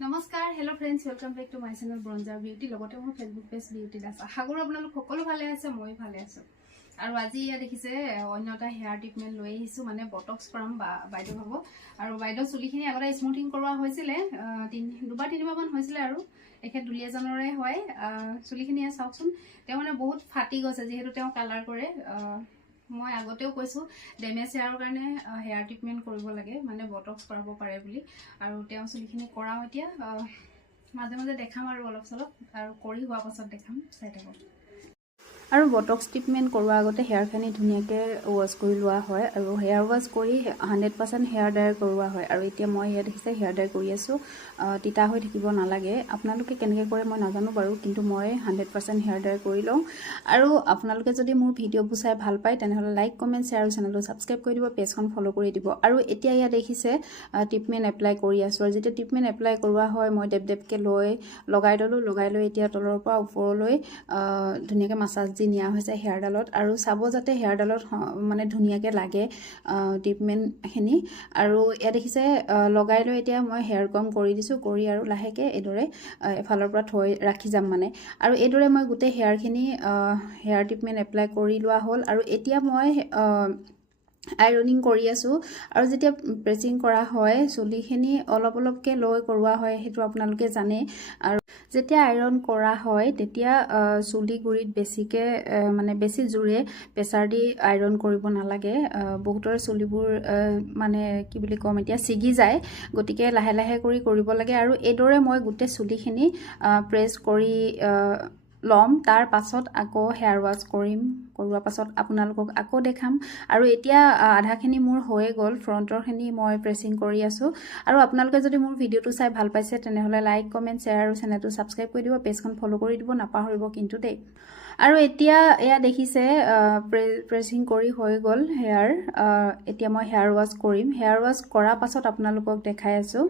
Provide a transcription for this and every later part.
নমস্কাৰ hello' friends welcome back to my channel ব্ৰঞ্জাৰ beauty লগতে মোৰ ফেচবুক পেজ বিউটি দাস আশা কৰোঁ আপোনালোক সকলো ভালে আছে মই ভালে আছোঁ আৰু আজি ইয়া দেখিছে অন্য এটা হেয়াৰ ট্ৰিটমেণ্ট লৈ আহিছোঁ মানে বটক্স কৰাম বাইদেউ হ'ব আৰু বাইদেউ চুলিখিনি আগতে স্মুথিং কৰোৱা হৈছিলে দুবাৰ তিনিবাৰমান হৈছিলে আৰু এখেত দুলীয়াজানৰে হয় চুলিখিনি চাওকচোন তেওঁ মানে বহুত ফাটি গৈছে যিহেতু তেওঁ কালাৰ কৰে মই আগতেও কৈছোঁ ডেমেজ হেয়াৰৰ কাৰণে হেয়াৰ ট্ৰিটমেণ্ট কৰিব লাগে মানে বটক্স কৰাব পাৰে বুলি আৰু তেওঁ চুলিখিনি কৰাওঁ এতিয়া মাজে মাজে দেখাম আৰু অলপ চলপ আৰু কৰি হোৱাৰ পাছত দেখাম চাই থাকক আৰু বটক্স ট্ৰিটমেণ্ট কৰোৱাৰ আগতে হেয়াৰখিনি ধুনীয়াকৈ ৱাছ কৰি লোৱা হয় আৰু হেয়াৰ ৱাছ কৰি 100% হেয়াৰ ড্ৰায়াৰ কৰোৱা হয় আৰু এতিয়া মই ইয়াত দেখিছে হেয়াৰ ড্ৰায়াৰ কৰি আছোঁ তিতা হৈ থাকিব নালাগে আপোনালোকে কেনেকৈ কৰে মই নাজানো বাৰু কিন্তু মই 100% হেয়াৰ ড্ৰায়াৰ কৰি লওঁ আৰু আপোনালোকে যদি মোৰ ভিডিঅ'বোৰ চাই ভাল পায় তেনেহ'লে লাইক কমেণ্ট শ্বেয়াৰ আৰু চেনেলটো ছাবস্ক্ৰাইব কৰি দিব পেজখন ফ'ল' কৰি দিব আৰু এতিয়া ইয়াত দেখিছে ট্ৰিটমেণ্ট এপ্লাই কৰি আছোঁ আৰু যেতিয়া ট্ৰিটমেণ্ট এপ্লাই কৰোৱা হয় মই ডেপকৈ লগাই ল'লোঁ লগাই লৈ এতিয়া তলৰ পৰা ওপৰলৈ ধুনীয়াকৈ মাছাজ দি নিয়া হৈছে হেয়াৰডালত আৰু চাব যাতে হেয়াৰডালত মানে ধুনীয়াকৈ লাগে ট্ৰিটমেণ্টখিনি আৰু ইয়াত দেখিছে লগাই লৈ এতিয়া মই হেয়াৰ কম কৰি দিছোঁ কৰি আৰু লাহেকৈ এইদৰে এফালৰ পৰা থৈ ৰাখি যাম মানে আৰু এইদৰে মই গোটেই হেয়াৰখিনি হেয়াৰ ট্ৰিটমেণ্ট এপ্লাই কৰি লোৱা হ'ল আৰু এতিয়া মই আইৰনিং কৰি আছোঁ আৰু যেতিয়া প্ৰেছিং কৰা হয় চুলিখিনি অলপ অলপকৈ লৈ কৰোৱা হয় সেইটো আপোনালোকে জানে আৰু যেতিয়া আইৰণ কৰা হয় তেতিয়া চুলি গুৰিত বেছিকৈ মানে বেছি জোৰে প্ৰেছাৰ দি আইৰণ কৰিব নালাগে বহুতৰে চুলিবোৰ মানে কি বুলি ক'ম এতিয়া ছিগি যায় গতিকে লাহে লাহে কৰি কৰিব লাগে আৰু এইদৰে মই গোটেই চুলিখিনি প্ৰেছ কৰি ল'ম তাৰ পাছত আকৌ হেয়াৰ ৱাছ কৰিম কৰোৱাৰ পাছত আপোনালোকক আকৌ দেখাম আৰু এতিয়া আধাখিনি মোৰ হৈয়ে গ'ল ফ্ৰণ্টৰখিনি মই প্ৰেছিং কৰি আছোঁ আৰু আপোনালোকে যদি মোৰ ভিডিঅ'টো চাই ভাল পাইছে তেনেহ'লে লাইক কমেণ্ট শ্বেয়াৰ আৰু চেনেলটো ছাবস্ক্ৰাইব কৰি দিব পেজখন ফ'ল' কৰি দিব নাপাহৰিব কিন্তু দেই আৰু এতিয়া এয়া দেখিছে প্ৰেছিং কৰি হৈ গ'ল হেয়াৰ এতিয়া মই হেয়াৰ ৱাছ কৰিম হেয়াৰ ৱাছ কৰাৰ পাছত আপোনালোকক দেখাই আছোঁ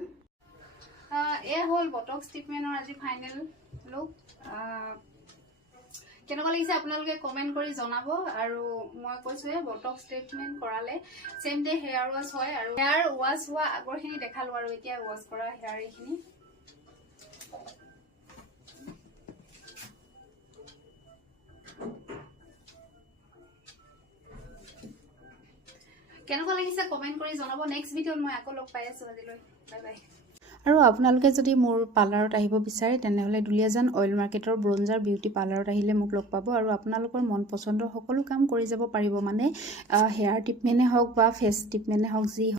এয়া হ'ল বটক্স ট্ৰিটমেণ্টৰ আজি ফাইনেল লুক কেনেকুৱা লাগিছে আপোনালোকে কমেণ্ট কৰি জনাব আৰু মই কৈছোঁৱে বটক্স ট্ৰিটমেণ্ট কৰালে চেম ডে হেয়াৰ ৱাছ হয় আৰু হেয়াৰ ৱাছ হোৱা আগৰখিনি দেখালোঁ আৰু এতিয়া ৱাছ কৰা হেয়াৰ এইখিনি কেনেকুৱা লাগিছে কমেণ্ট কৰি জনাব নেক্সট ভিডিঅ'ত মই আকৌ লগ পাই আছোঁ আজিলৈ বাই বাই আৰু আপোনালোকে যদি মোৰ পাৰ্লাৰত আহিব বিচাৰে তেনেহ'লে দুলীয়াজান অইল মাৰ্কেটৰ ব্ৰঞ্জাৰ বিউটি পাৰ্লাৰত আহিলে মোক লগ পাব আৰু আপোনালোকৰ মন পচন্দৰ সকলো কাম কৰি যাব পাৰিব মানে হেয়াৰ ট্ৰিটমেণ্টেই হওক বা ফেচ ট্ৰিটমেণ্টেই হওক যি